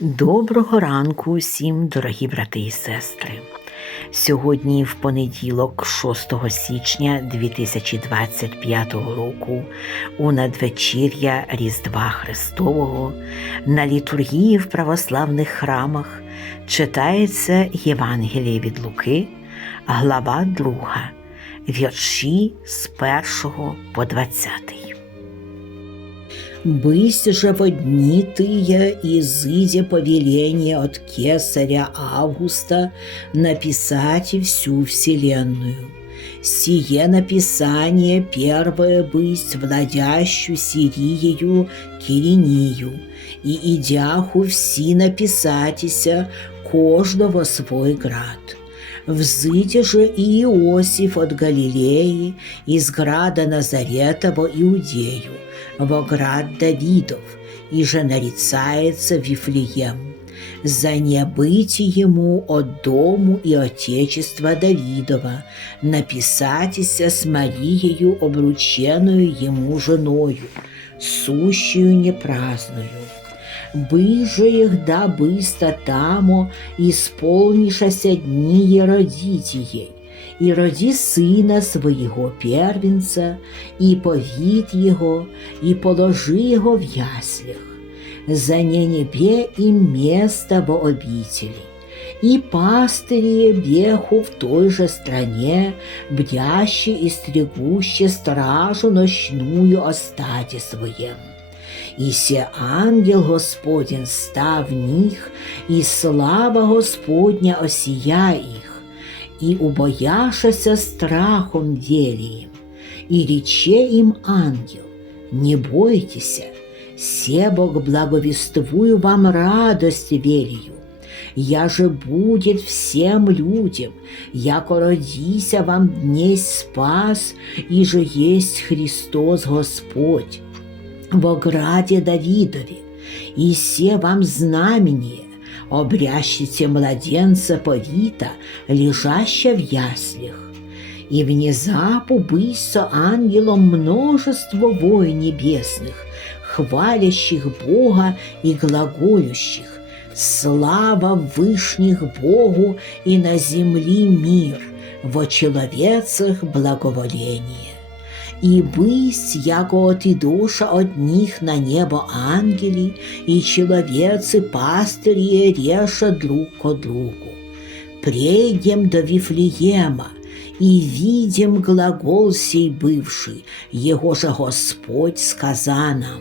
Доброго ранку усім, дорогі брати і сестри. Сьогодні, в понеділок, 6 січня 2025 року, у надвечір'я Різдва Христового, на літургії в православних храмах читається Євангеліє від Луки, глава 2, вірші з 1 по 20. Бысь же в дни тыя, изыдя повеление от кесаря Августа написать всю вселенную. Сие написание первое бысть владящую Сириею Киринию, и идяху все написатися кожного свой град. Взыте же и Иосиф от Галилеи, из града Назаретова Иудею, во град Давидов, и же нарицается Вифлеем, за не быть ему от дому и отечества Давидова, написатися с Мариею, обрученную ему женою, сущую непраздную Бы же их да бысто тамо, исполнишася дни родить ей, і роді сина свого первенца, і повід його, і положи його в яслях. За не небе им место во обители, и пастыри беху в той же стране, бдящи и стригущи стражу ночную о стаде своем. и се ангел Господень став них, и слава Господня осия их, и убояшася страхом велием. И рече им ангел, не бойтеся, се Бог благовествую вам радость велию. Я же будет всем людям, яко родися вам днесь спас, и же есть Христос Господь во граде Давидове, и се вам знамение, обрящите младенца повита, лежаща в яслях. И внезапу быстро ангелом множество вой небесных, хвалящих Бога и глаголющих, слава вышних Богу и на земли мир, во человецах благоволение. И бысть, яко и душа от них на небо ангели, и человецы пастыри реша друг ко другу. Прейдем до Вифлеема, и видим глагол сей бывший, его же Господь сказа нам.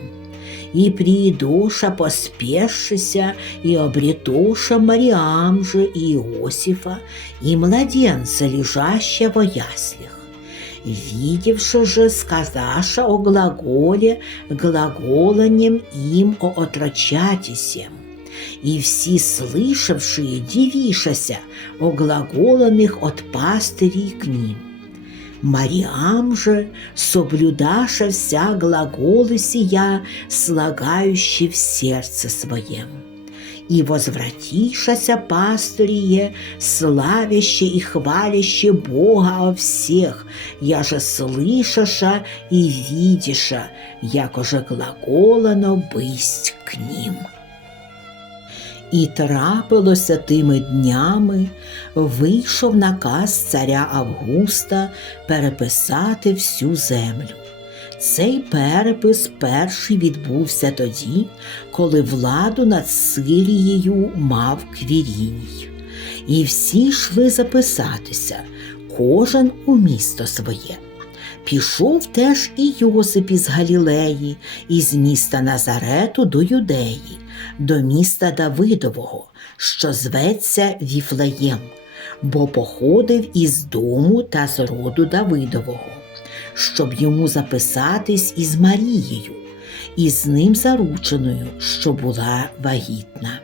И приидуша поспешися, и обретуша Мариам же и Иосифа, и младенца, лежащего в яслях. Видевши же, сказаша о глаголе, глаголанем им о отрочатисем. И все слышавшие дивишася о глаголанных от пастырей к ним. Мариам же, соблюдаша вся глаголы сия, слагающий в сердце своем. И возвратишася пастырие, славяще и хваляще Бога о всех, я же слышаша и видиша, яко же глаголано бысть к ним. І трапилося тими днями, вийшов наказ царя Августа переписати всю землю. Цей перепис перший відбувся тоді, коли владу над Сирією мав Квіріній. І всі йшли записатися, кожен у місто своє. Пішов теж і Йосип із Галілеї, із міста Назарету до Юдеї, до міста Давидового, що зветься Віфлеєм, бо походив із дому та з роду Давидового, щоб йому записатись із Марією, і з ним зарученою, що була вагітна.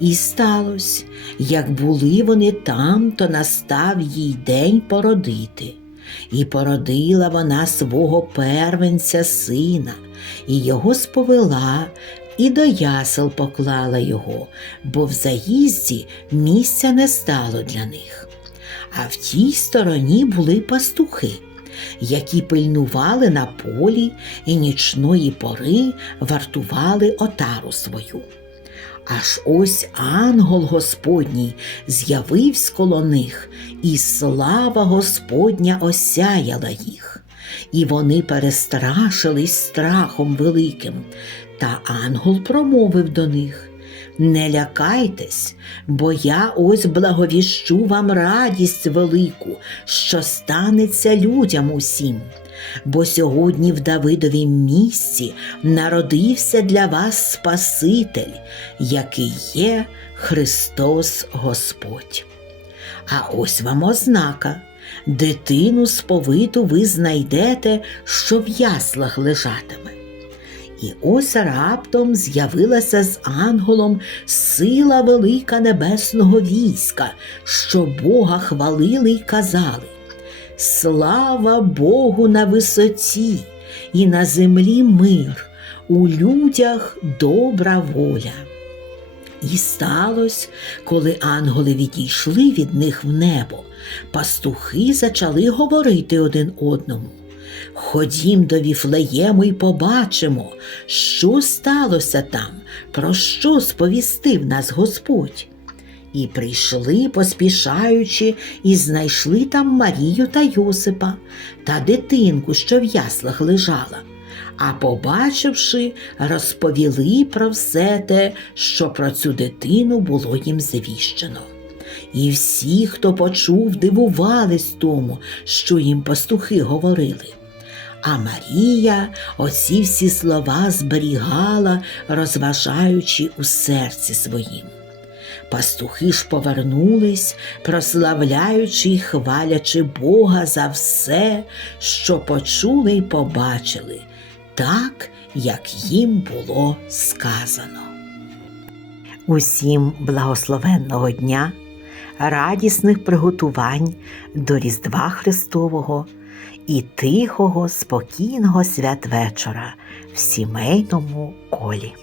І сталося, як були вони там, то настав їй день породити. І породила вона свого первенця сина, і його сповела, і до ясел поклала його, бо в заїзді місця не стало для них. А в тій стороні були пастухи, які пильнували на полі і нічної пори вартували отару свою. Аж ось ангел Господній з'явився коло них, і слава Господня осяяла їх. І вони перестрашились страхом великим. Та ангел промовив до них. Не лякайтесь, бо я ось благовіщу вам радість велику, що станеться людям усім. Бо сьогодні в Давидовім місці народився для вас Спаситель, який є Христос Господь. А ось вам ознака. Дитину сповиту ви знайдете, що в яслах лежатиме. І ось раптом з'явилася з ангелом сила велика небесного війська, що Бога хвалили й казали. Слава Богу на висоті, і на землі мир, у людях добра воля. І сталося, коли ангели відійшли від них в небо, пастухи зачали говорити один одному. Ходім до Віфлеєму і побачимо, що сталося там, про що сповістив нас Господь. І прийшли, поспішаючи, і знайшли там Марію та Йосипа та дитинку, що в яслах лежала. А побачивши, розповіли про все те, що про цю дитину було їм звіщено. І всі, хто почув, дивувались тому, що їм пастухи говорили. А Марія оці всі слова зберігала, розважаючи у серці своїм. Пастухи ж повернулись, прославляючи й хвалячи Бога за все, що почули й побачили, так, як їм було сказано. Усім благословенного дня, радісних приготувань до Різдва Христового і тихого, спокійного святвечора в сімейному колі.